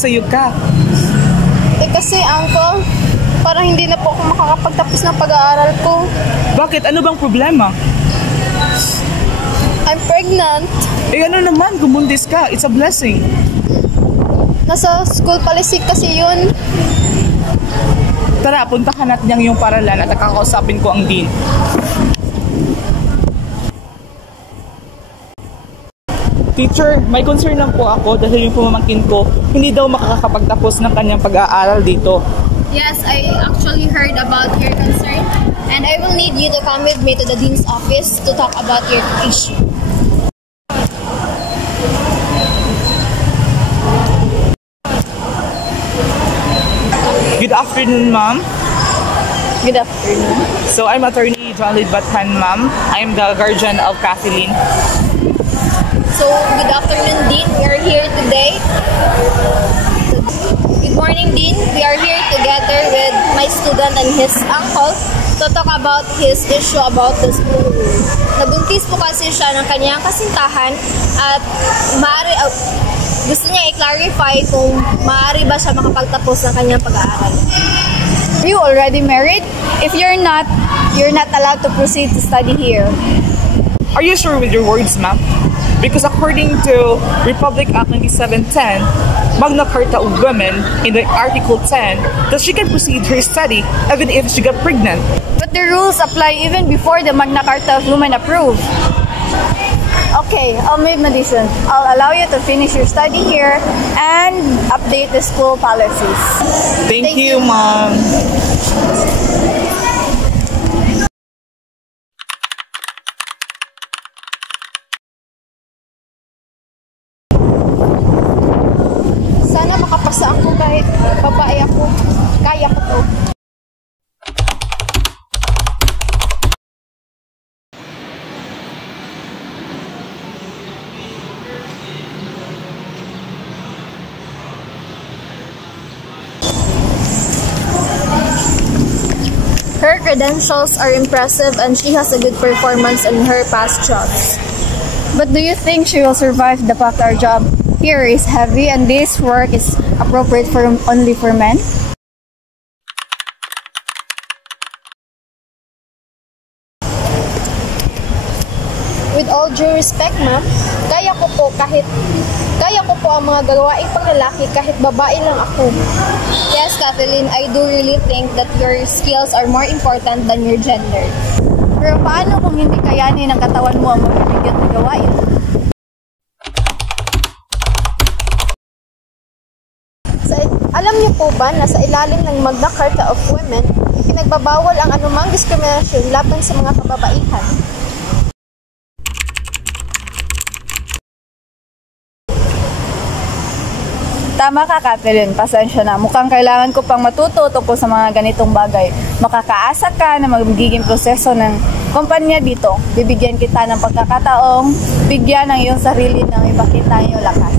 sayog ka? Kasi, Uncle, parang hindi na po ako makakapagtapos ng pag-aaral ko. Bakit? Ano bang problema? I'm pregnant. Ano naman, kumundis ka. It's a blessing. Nasa school policy kasi yun. Tara, puntahan natin yung paralan at kakausapin ko ang dean. Teacher, may concern lang po ako dahil yung pamangkin ko hindi daw makakapagtapos ng kanyang pag-aaral dito. Yes, I actually heard about your concern, and I will need you to come with me to the dean's office to talk about your issue. Good afternoon, ma'am. Good afternoon. So, I'm attorney John Lloyd Bathan, ma'am. I'm the guardian of Kathleen. So, good afternoon, Dean. We are here today. Good morning, Dean. We are here together with my student and his uncle to talk about his issue about the school rule. Nabuntis po kasi siya ng kanyang kasintahan at gusto niya i-clarify kung maaari ba siya makapagtapos ng kanyang pag-aaral. Are you already married? If you're not allowed to proceed to study here. Are you sure with your words, ma'am? Because according to Republic Act 9710, Magna Carta of Women, in the Article 10, that she can proceed her study even if she got pregnant. But the rules apply even before the Magna Carta of Women approved. Okay, Almaid Madison, I'll allow you to finish your study here and update the school policies. Thank you, ma'am. Sana makapasa ako kahit babae ako. Kaya ko to. Her credentials are impressive and she has a good performance in her past jobs. But do you think she will survive the PACAR job? Here is heavy and this work is appropriate only for men? With all due respect, ma'am, kaya ko po ang mga gawaing panglalaki kahit babae lang ako. Yes, Kathleen, I do really think that your skills are more important than your gender. Pero paano kung hindi kayanin ng katawan mo ang mabibigat na gawain? Alam niyo po ba na sa ilalim ng Magna Carta of Women, pinagbabawal ang anumang diskriminasyon laban sa mga kababaihan? Tama ka, Catherine. Pasensya na. Mukhang kailangan ko pang matuto tungkol sa mga ganitong bagay. Makakaasa ka na magiging proseso ng kumpanya dito. Bibigyan kita ng pagkakataong bigyan ng iyong sarili ng ipakita iyong lakas.